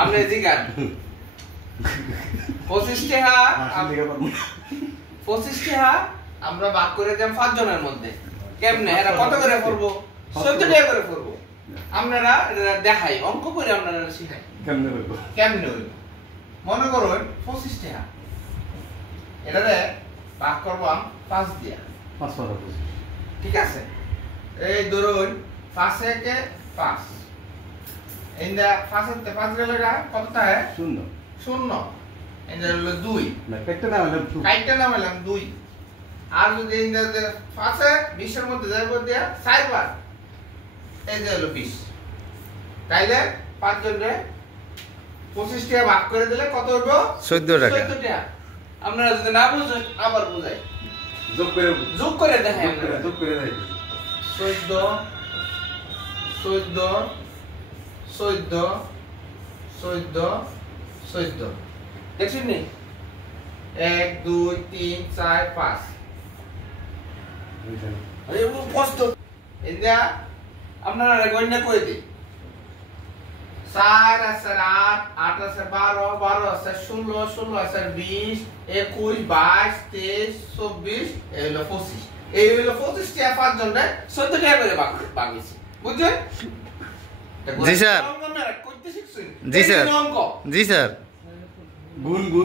আপনি জিগান 25 টাকা 25 টাকা আমরা ভাগ করে দিলাম 5 জনের মধ্যে। কেমনে এরা কত করে করব? 14 টাকা করে করব। আপনারা দেখাই অঙ্ক করে আপনারা শিখাই কেমনে করব। কেমনে হইব মনে করুন 25 টাকা এটারে ভাগ করব 5 দিয়া 5 করে 25 ঠিক আছে। এই ধরুন 5 একে 5 ইন্দা 5 এতে 5 গেলে কতটা হয়? 0 0 ইন্দা হলো 2 না কাটতে না হলাম 2 আর যদি ইন্দা 5 এ 20 এর মধ্যে যাইব দিয়া 4 বার এই যে হলো 20 তাইলে 5 জনরে 25 টাকা ভাগ করে দিলে কত হলো? 14 টাকা। 14 টাকা। আপনারা যদি না বুঝেন আবার বুঝাই যোগ করে দেখাই আমরা যোগ করে দেখাই 14 14 14 14 14 দেখছেন নি 1 2 3 4 5 আরে ও কষ্ট এন্ডা আপনারা গণনা করে দিই 4 আছে 8 8 আছে 12 12 আছে 16 16 আছে 20 21 22 23 24 এই হলো 25 এই হলো 25 টাকা 5 জনের 14 টাকা করে ভাগ হইছে বুঝছেন? জি স্যার জি স্যার জি স্যার গুণ গুণ